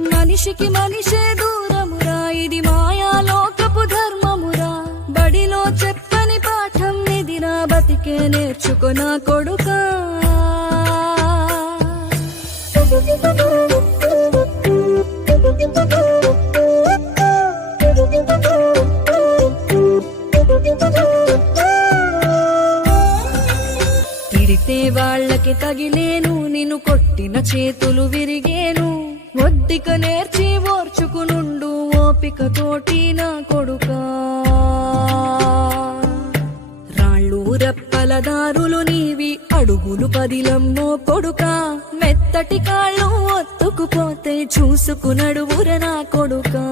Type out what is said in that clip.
మనిషికి మనిషే దూరమురా, ఇది మాయాలోకపు ధర్మమురా. బడిలో చెప్పని పాఠం నిదిరా, బతికే నేర్చుకో నా కొడుకా. తిడితే వాళ్ళకి తగిలేను, నిన్ను కొట్టిన చేతులు విరిగేను. ఒద్దిక నేర్చి ఓర్చుకునుండు ఓపికతోటి నా కొడుకా. రాళ్ళు రెప్పల దారులు నీవి, అడుగులు పదిలమ్మో కొడుకా. మెత్తటి కాళ్ళు ఒత్తుకుపోతే చూసుకునడువుర నా కొడుకా.